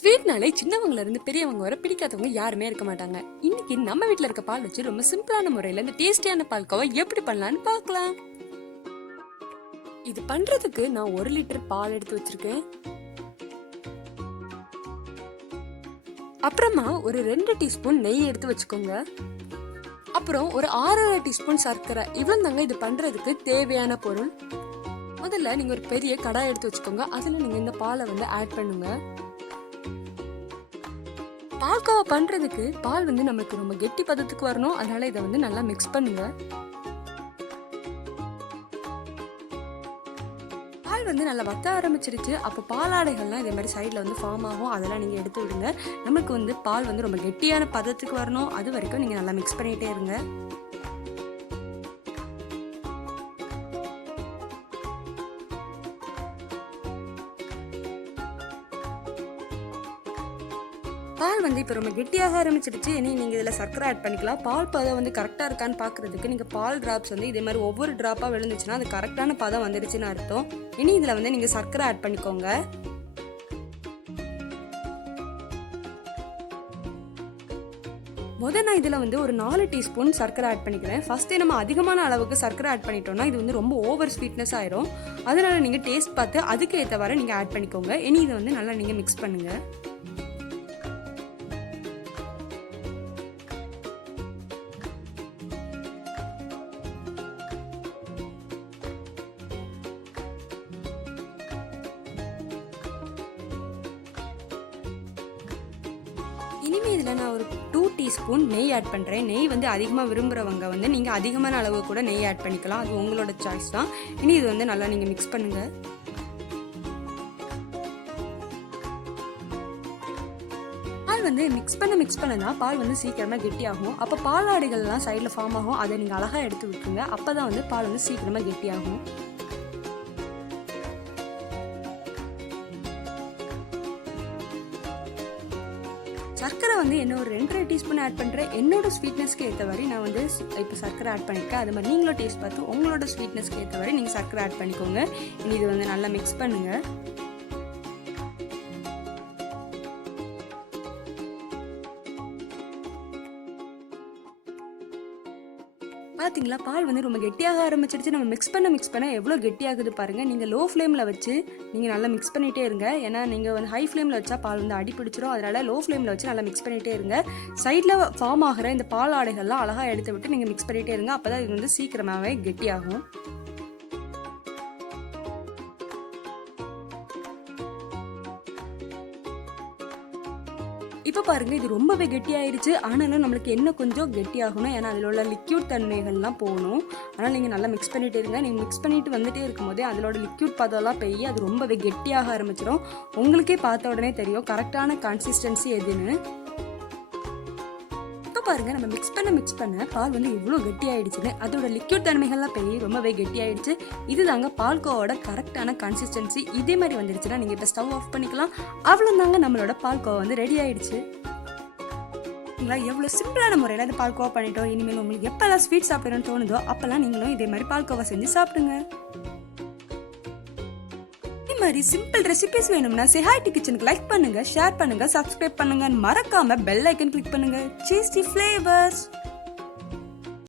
ஸ்வீட்னாலே சின்னவங்கல இருந்து பெரியவங்க வர பிடிக்காதவங்க யாருமே இருக்க மாட்டாங்க. இன்னைக்கு நம்ம வீட்ல இருக்க பால் வச்சு ரொம்ப சிம்பிளான முறையில இந்த டேஸ்டியான பால்கோவா எப்படி பண்ணலாம்னு பார்க்கலாம். இது பண்றதுக்கு நான் 1 லிட்டர் பால் எடுத்து வச்சிருக்கேன். அப்புறமா ஒரு 2 டீஸ்பூன் நெய் எடுத்து வச்சுக்கோங்க. அப்புறம் ஒரு 6 டீஸ்பூன் சர்க்கரை. இவ்வளவு தாங்க இது பண்றதுக்கு தேவையான பொருள். முதல்ல நீங்க ஒரு பெரிய கடாய் எடுத்து வச்சுக்கோங்க. அதுல நீங்க இந்த பாலை ஆட் பண்ணுங்க. பால்கோவா பண்றதுக்கு பால் நமக்கு ரொம்ப கெட்டி பதத்துக்கு வரணும். அதனால இதை நல்லா மிக்ஸ் பண்ணுங்க. பால் நல்லா வத்த ஆரம்பிச்சிருச்சு. அப்போ பாலாடைகள்லாம் இதே மாதிரி சைடில் ஃபார்ம் ஆகும். அதெல்லாம் நீங்கள் எடுத்து விடுங்க. நமக்கு பால் ரொம்ப கெட்டியான பதத்துக்கு வரணும். அது வரைக்கும் நீங்கள் நல்லா மிக்ஸ் பண்ணிகிட்டே இருங்க. பால் இப்போ ரொம்ப கெட்டியாக ஆரம்பிச்சிடுச்சு. இனி நீங்கள் இதில் சர்க்கரை ஆட் பண்ணிக்கலாம். பால் பதம் கரெக்டாக இருக்கான்னு பார்க்குறதுக்கு நீங்கள் பால் ட்ராப்ஸ் இதே மாதிரி ஒவ்வொரு ட்ராப்பாக விழுந்துச்சுன்னா அது கரெக்டான பதம் வந்துடுச்சுன்னு அர்த்தம். இனி இதில் நீங்கள் சர்க்கரை ஆட் பண்ணிக்கோங்க. நான் இதில் ஒரு 4 டீஸ்பூன் சர்க்கரை ஆட் பண்ணிக்கிறேன். ஃபர்ஸ்ட்டே நம்ம அதிகமான அளவுக்கு சர்க்கரை ஆட் பண்ணிட்டோம்னா இது ரொம்ப ஓவர் ஸ்வீட்னஸ் ஆயிரும். அதனால நீங்கள் டேஸ்ட் பார்த்து அதுக்கு ஏற்றவாறு நீங்கள் ஆட் பண்ணிக்கோங்க. இனி இதை நல்லா நீங்கள் மிக்ஸ் பண்ணுங்கள். இனிமே இதில் நான் ஒரு 2 டீஸ்பூன் நெய் ஆட் பண்ணுறேன். நெய் அதிகமாக விரும்புகிறவங்க நீங்கள் அதிகமான அளவு கூட நெய் ஆட் பண்ணிக்கலாம். அது உங்களோட சாய்ஸ் தான். இனி இது நல்லா நீங்கள் மிக்ஸ் பண்ணுங்கள். பால் மிக்ஸ் பண்ணனா பால் சீக்கிரமாக கெட்டியாகும். அப்போ பாலாடைகள்லாம் சைடில் ஃபார்ம் ஆகும். அதை நீங்கள் அழகாக எடுத்து விட்டுருங்க. அப்போ தான் பால் சீக்கிரமாக கெட்டியாகும். சர்க்கரை என்ன ஒரு 2.5 டீஸ்பூன் ஆட் பண்ணுறேன். என்னோட ஸ்வீட்னஸ்க்கு ஏற்ற மாதிரி நான் இப்போ சர்க்கரை ஆட் பண்ணியிருக்கேன். அது மாதிரி நீங்களும் டேஸ்ட் பார்த்து உங்களோட ஸ்வீட்னஸ்க்கு ஏற்ற மாதிரி நீங்கள் சர்க்கரை ஆட் பண்ணிக்கோங்க. இனி இது நல்லா மிக்ஸ் பண்ணுங்கள். பார்த்தீங்களா, பால் ரொம்ப கெட்டியாக ஆரம்பிச்சிடுச்சு. நம்ம மிக்ஸ் பண்ண எவ்வளோ கெட்டியாகுது பாருங்கள். நீங்கள் லோ ஃப்ளேமில் வச்சு நீங்கள் நல்லா மிக்ஸ் பண்ணிகிட்டே இருங்க. ஏன்னா நீங்கள் ஹை ஃப்ளேமில் வச்சா பால் அடி பிடிச்சிரும். அதனால் லோ ஃப்ளேமில் வச்சு நல்லா மிக்ஸ் பண்ணிகிட்டே இருங்க. சைடில் ஃபார்ம் ஆகிற இந்த பால் ஆடைகள்லாம் அழகாக எடுத்து விட்டு நீங்கள் மிக்ஸ் பண்ணிகிட்டே இருங்க. அப்போ தான் இது சீக்கிரமாகவே கெட்டியாகும். இப்போ பாருங்க, இது ரொம்பவே கெட்டியாயிருச்சு. ஆனாலும் நம்மளுக்கு என்ன கொஞ்சம் கெட்டியாகணும். ஏன்னா அதில் உள்ள லிக்யூட் தன்மைகள்லாம் போகணும். அதனால் நீங்கள் நல்லா மிக்ஸ் பண்ணிகிட்டே இருங்க. நீங்கள் மிக்ஸ் பண்ணிட்டு வந்துட்டே இருக்கும்போதே அதோட லிக்யூட் பதம்லாம் பெய்ய அது ரொம்பவே கெட்டியாக ஆரம்பிச்சிடும். உங்களுக்கே பார்த்த உடனே தெரியும் கரெக்டான கன்சிஸ்டன்சி எதுன்னு. பாருங்க, நம்ம மிக்ஸ் பண்ண பால் இவ்வளோ கெட்டி ஆயிடுச்சுன்னு. அதோட லிக்யூட் தன்மைகள்லாம் பெரிய ரொம்பவே கெட்டி ஆயிடுச்சு. இதுதாங்க பால்கோவோட கரெக்டான கன்சிஸ்டன்சி. இதே மாதிரி வந்துடுச்சுன்னா நீங்கள் இப்போ ஸ்டவ் ஆஃப் பண்ணிக்கலாம். அவ்வளோதாங்க, நம்மளோட பால்கோவா ரெடி ஆயிடுச்சு. எவ்வளோ சிம்பிளான முறையில் இந்த பால்கோவா பண்ணிட்டோம். இனிமேல் உங்களுக்கு எப்போல்லாம் ஸ்வீட் சாப்பிடணும்னு தோணுதோ அப்போல்லாம் நீங்களும் இதே மாதிரி பால்கோவா செஞ்சு சாப்பிடுங்க. மாதிரி சிம்பிள் ரெசிபிஸ் வேணும்னா செஹாய்டி கிச்சனுக்கு லைக் பண்ணுங்க, ஷேர் பண்ணுங்க, சப்ஸ்கிரைப் பண்ணுங்க. மறக்காம பெல் ஐக்கன் கிளிக் பண்ணுங்க. Tasty flavours.